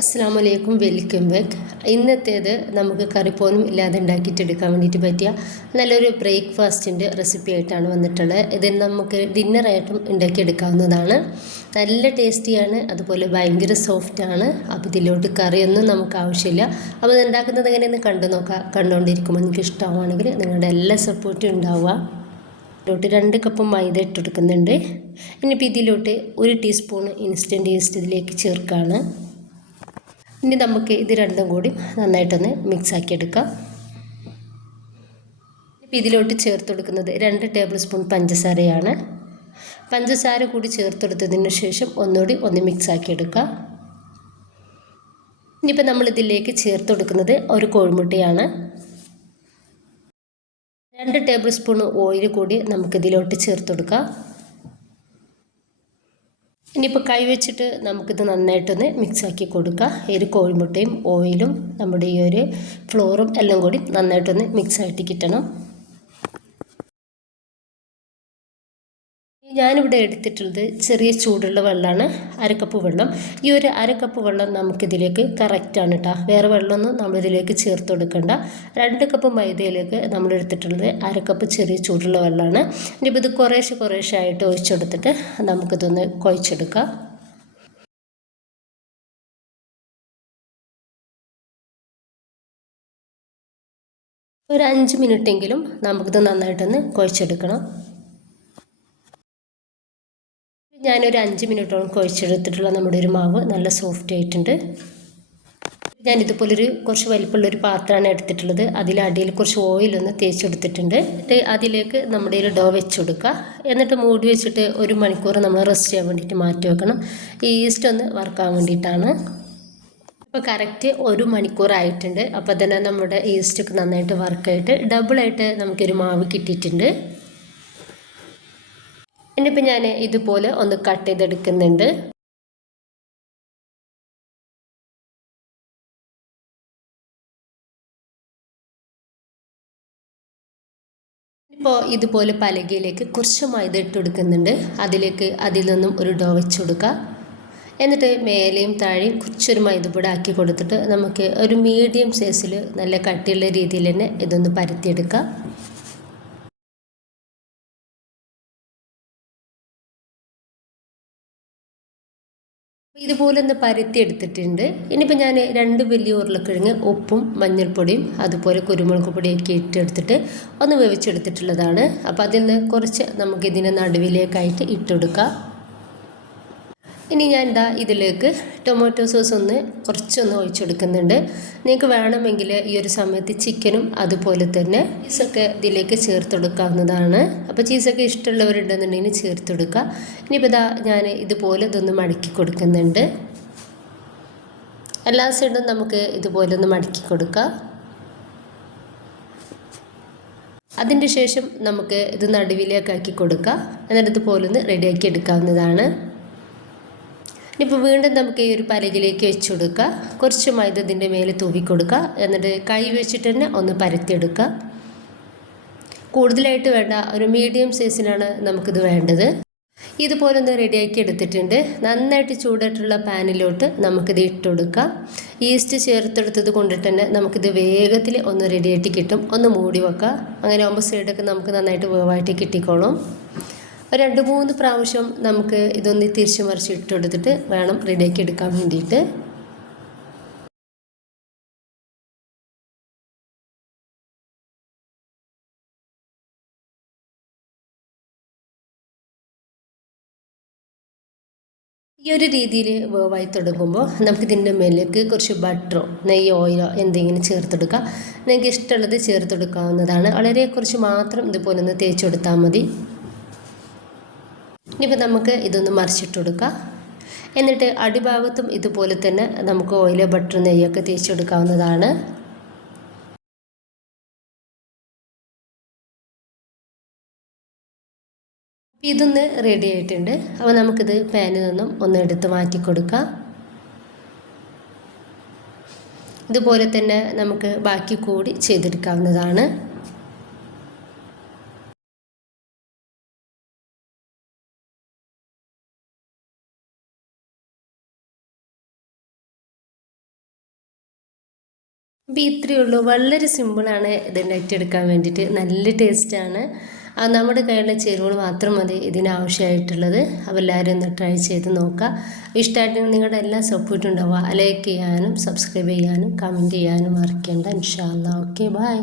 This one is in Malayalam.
അസ്സാം വലൈക്കും വെൽക്കം ബാക്ക്. ഇന്നത്തേത് നമുക്ക് കറിപ്പോന്നും ഇല്ലാതെ ഉണ്ടാക്കിയിട്ടെടുക്കാൻ വേണ്ടിയിട്ട് പറ്റിയ നല്ലൊരു ബ്രേക്ക്ഫാസ്റ്റിന്റെ റെസിപ്പി ആയിട്ടാണ് വന്നിട്ടുള്ളത്. ഇത് നമുക്ക് ഡിന്നറായിട്ടും ഉണ്ടാക്കിയെടുക്കാവുന്നതാണ്. നല്ല ടേസ്റ്റിയാണ് അതുപോലെ ഭയങ്കര സോഫ്റ്റാണ്. അപ്പോൾ ഇതിലോട്ട് കറിയൊന്നും നമുക്ക് ആവശ്യമില്ല. അപ്പോൾ ഇത് ഉണ്ടാക്കുന്നത് എങ്ങനെയെന്ന് കണ്ടു നോക്കാം കണ്ടുകൊണ്ടിരിക്കുമ്പോൾ നിങ്ങൾക്ക് ഇഷ്ടമാണെങ്കിൽ നിങ്ങളുടെ എല്ലാ സപ്പോർട്ടും ഉണ്ടാവുക. ഇതിലോട്ട് രണ്ട് കപ്പ് മൈദ ഇട്ടെടുക്കുന്നുണ്ട് ഇനിയിപ്പോൾ ഇതിലോട്ട് ഒരു ടീസ്പൂൺ ഇൻസ്റ്റന്റ് ഈസ്റ്റ് ഇതിലേക്ക് ചേർക്കുകയാണ് ഇനി നമുക്ക് ഇത് രണ്ടും കൂടി നന്നായിട്ടൊന്ന് മിക്സ് ആക്കി എടുക്കാം ഇതിലോട്ട് ചേർത്ത് കൊടുക്കുന്നത് രണ്ട് ടേബിൾ സ്പൂൺ പഞ്ചസാരയാണ്. പഞ്ചസാര കൂടി ചേർത്തെടുത്തതിന് ശേഷം ഒന്നുകൂടി ഒന്ന് മിക്സ് ആക്കി എടുക്കാം ഇനിയിപ്പോൾ നമ്മൾ ഇതിലേക്ക് ചേർത്ത് കൊടുക്കുന്നത് ഒരു കോഴിമുട്ടയാണ്. രണ്ട് ടേബിൾ സ്പൂൺ ഓയിൽ കൂടി നമുക്കിതിലോട്ട് ചേർത്ത് കൊടുക്കാം. ഇനിയിപ്പോൾ കൈവച്ചിട്ട് നമുക്കിത് നന്നായിട്ടൊന്ന് മിക്സാക്കി കൊടുക്കുക ഈ ഒരു കോഴിമുട്ടയും ഓയിലും നമ്മുടെ ഈ ഒരു ഫ്ലോറും എല്ലാം കൂടി നന്നായിട്ടൊന്ന് മിക്സായിട്ട് കിട്ടണം. ഞാനിവിടെ എടുത്തിട്ടുള്ളത് ചെറിയ ചൂടുള്ള വെള്ളമാണ് അരക്കപ്പ് വെള്ളം. ഈ ഒരു അരക്കപ്പ് വെള്ളം നമുക്കിതിലേക്ക് കറക്റ്റാണ് കേട്ടോ വേറെ വെള്ളമൊന്നും നമ്മളിതിലേക്ക് ചേർത്ത് കൊടുക്കണ്ട. രണ്ട് കപ്പ് മൈദയിലേക്ക് നമ്മൾ എടുത്തിട്ടുള്ളത് അരക്കപ്പ് ചെറിയ ചൂടുള്ള വെള്ളമാണ്. ഇനിയിപ്പോൾ ഇത് കുറേശ്ശെ കുറേശ്ശെ ആയിട്ട് ഒഴിച്ചെടുത്തിട്ട് നമുക്കിതൊന്ന് കുഴച്ചെടുക്കാം. ഒരു അഞ്ച് മിനിറ്റെങ്കിലും നമുക്കിത് നന്നായിട്ടൊന്ന് കുഴച്ചെടുക്കണം. ഞാനൊരു അഞ്ച് മിനിറ്റോളം കുഴച്ചെടുത്തിട്ടുള്ള നമ്മുടെ ഒരു മാവ് നല്ല സോഫ്റ്റ് ആയിട്ടുണ്ട്. ഞാനിതുപോലൊരു കുറച്ച് വലിപ്പമുള്ളൊരു പാത്രമാണ് എടുത്തിട്ടുള്ളത്. അതിലടിയിൽ കുറച്ച് ഓയിലൊന്ന് തേച്ചെടുത്തിട്ടുണ്ട്. എന്നിട്ട് അതിലേക്ക് നമ്മുടെ ഒരു ഡോ വെച്ച് കൊടുക്കുക എന്നിട്ട് മൂടി വെച്ചിട്ട് ഒരു മണിക്കൂർ നമ്മൾ റെസ്റ്റ് ചെയ്യാൻ വേണ്ടിയിട്ട് മാറ്റി വെക്കണം. ഈസ്റ്റ് ഒന്ന് വറുക്കാൻ വേണ്ടിയിട്ടാണ്. അപ്പോൾ കറക്റ്റ് ഒരു മണിക്കൂർ ആയിട്ടുണ്ട്. അപ്പോൾ തന്നെ നമ്മുടെ ഈസ്റ്റൊക്കെ നന്നായിട്ട് വർക്കായിട്ട് ഡബിളായിട്ട് നമുക്കൊരു മാവ് കിട്ടിയിട്ടുണ്ട്. ഇനിയിപ്പോൾ ഞാൻ ഇതുപോലെ ഒന്ന് കട്ട് ചെയ്തെടുക്കുന്നുണ്ട്. ഇപ്പോൾ ഇതുപോലെ പലകയിലേക്ക് കുറച്ച് മൈദ ഇട്ട് കൊടുക്കുന്നുണ്ട്. അതിലേക്ക് അതിൽ നിന്നും ഒരു ഡോ വെച്ച് കൊടുക്കുക. എന്നിട്ട് മേലെയും താഴെയും കുറച്ചൊരു മൈദപ്പൊടി ആക്കി കൊടുത്തിട്ട് നമുക്ക് ഒരു മീഡിയം സൈസിൽ നല്ല കട്ടിയുള്ള രീതിയിൽ തന്നെ ഇതൊന്ന് പരത്തിയെടുക്കാം ഇതുപോലെ ഒന്ന് പരത്തി എടുത്തിട്ടുണ്ട്. ഇനിയിപ്പോൾ ഞാൻ രണ്ട് വലിയ ഉരുളക്കിഴങ്ങ് ഉപ്പും മഞ്ഞൾപ്പൊടിയും അതുപോലെ കുരുമുളക് പൊടിയൊക്കെ ഇട്ടെടുത്തിട്ട് ഒന്ന് വേവിച്ചെടുത്തിട്ടുള്ളതാണ്. അപ്പോൾ അതിൽ നിന്ന് കുറച്ച് നമുക്കിതിനെ നടുവിലേക്കായിട്ട് ഇട്ടെടുക്കാം. ഇനി ഞാൻ എന്താ ഇതിലേക്ക് ടൊമാറ്റോ സോസ് ഒന്ന് കുറച്ചൊന്ന് ഒഴിച്ചെടുക്കുന്നുണ്ട്. നിങ്ങൾക്ക് വേണമെങ്കിൽ ഈ ഒരു സമയത്ത് ചിക്കനും അതുപോലെ തന്നെ ചീസൊക്കെ ഇതിലേക്ക് ചേർത്തെടുക്കാവുന്നതാണ്. അപ്പോൾ ചീസൊക്കെ ഇഷ്ടമുള്ളവരുണ്ടെന്നുണ്ടെങ്കിൽ ചേർത്തെടുക്കുക. ഇനിയിപ്പോൾ ഇതാ ഞാൻ ഇതുപോലെ ഇതൊന്ന് മടക്കി കൊടുക്കുന്നുണ്ട്. എല്ലാ സൈഡും നമുക്ക് ഇതുപോലെ ഒന്ന് മടക്കി കൊടുക്കാം. അതിന്റെ ശേഷം നമുക്ക് ഇത് നടുവിലേക്കാക്കി കൊടുക്കുക എന്നിട്ട് ഇതുപോലെ ഒന്ന് റെഡിയാക്കി എടുക്കാവുന്നതാണ്. ഇനിയിപ്പോൾ വീണ്ടും നമുക്ക് ഈ ഒരു പലകിലേക്ക് വെച്ച് കൊടുക്കുക കുറച്ച് മൈദ ഇതിന്റെ മേലെ തൂവി കൊടുക്കുക എന്നിട്ട് കൈ വെച്ചിട്ട് തന്നെ ഒന്ന് പരത്തിയെടുക്കുക കൂടുതലായിട്ട് വേണ്ട ഒരു മീഡിയം സൈസിനാണ് നമുക്കിത് വേണ്ടത്. ഇതുപോലെ ഒന്ന് റെഡിയാക്കി എടുത്തിട്ടുണ്ട്. നന്നായിട്ട് ചൂടായിട്ടുള്ള പാനിലോട്ട് നമുക്കിത് ഇട്ട് കൊടുക്കാം. ഈസ്റ്റ് ചേർത്തെടുത്തത് കൊണ്ടിട്ട് തന്നെ നമുക്കിത് വേഗത്തിൽ ഒന്ന് റെഡിയായിട്ട് കിട്ടും. ഒന്ന് മൂടി വെക്കാം. അങ്ങനെ ആകുമ്പോൾ സൈഡൊക്കെ നമുക്ക് നന്നായിട്ട് വേവായിട്ട് കിട്ടിക്കോളും. രണ്ട് മൂന്ന് പ്രാവശ്യം നമുക്ക് ഇതൊന്ന് തിരിച്ചു മറിച്ച് ഇട്ടെടുത്തിട്ട് വേണം റെഡിയാക്കി എടുക്കാൻ വേണ്ടിയിട്ട്. ഈ ഒരു രീതിയിൽ വേവായി തുടങ്ങുമ്പോൾ നമുക്കിതിന്റെ മേലേക്ക് കുറച്ച് ബട്ടറോ നെയ്യോ ഓയിലോ എന്തെങ്കിലും ചേർത്തെടുക്കാം. നിങ്ങൾക്ക് ഇഷ്ടമുള്ളത് ചേർത്തെടുക്കാവുന്നതാണ്. വളരെ കുറച്ച് മാത്രം ഇതുപോലെ ഒന്ന് തേച്ചെടുത്താൽ മതി. ഇനിയിപ്പോൾ നമുക്ക് ഇതൊന്ന് മറിച്ചിട്ട് കൊടുക്കാം. എന്നിട്ട് അടിഭാഗത്തും ഇതുപോലെ തന്നെ നമുക്ക് ഓയിൽ ബട്ടർ നെയ്യൊക്കെ തേച്ചെടുക്കാവുന്നതാണ്. ഇതൊന്ന് റെഡി ആയിട്ടുണ്ട്. അപ്പോൾ നമുക്കിത് പാനിൽ നിന്നും ഒന്ന് എടുത്ത് മാറ്റി കൊടുക്കാം. ഇതുപോലെ തന്നെ നമുക്ക് ബാക്കി കൂടി ചെയ്തെടുക്കാവുന്നതാണ്. അപ്പോൾ ഇത്രയേ ഉള്ളൂ. വളരെ സിമ്പിളാണ് ഇത് ഉണ്ടാക്കിയെടുക്കാൻ വേണ്ടിയിട്ട്. നല്ല ടേസ്റ്റാണ് നമ്മുടെ കയ്യിലുള്ള ചേരുവകൾ മാത്രം മതി ഇതിനാവശ്യമായിട്ടുള്ളത് അപ്പോൾ എല്ലാവരും ഒന്ന് ട്രൈ ചെയ്ത് നോക്കുക. ഇഷ്ടമായിട്ടുണ്ടെങ്കിൽ നിങ്ങളുടെ എല്ലാ സപ്പോർട്ടും ഉണ്ടാവുക. ലൈക്ക് ചെയ്യാനും സബ്സ്ക്രൈബ് ചെയ്യാനും കമന്റ് ചെയ്യാനും മറക്കേണ്ട. ഇൻഷാല്ല ഓക്കെ ബൈ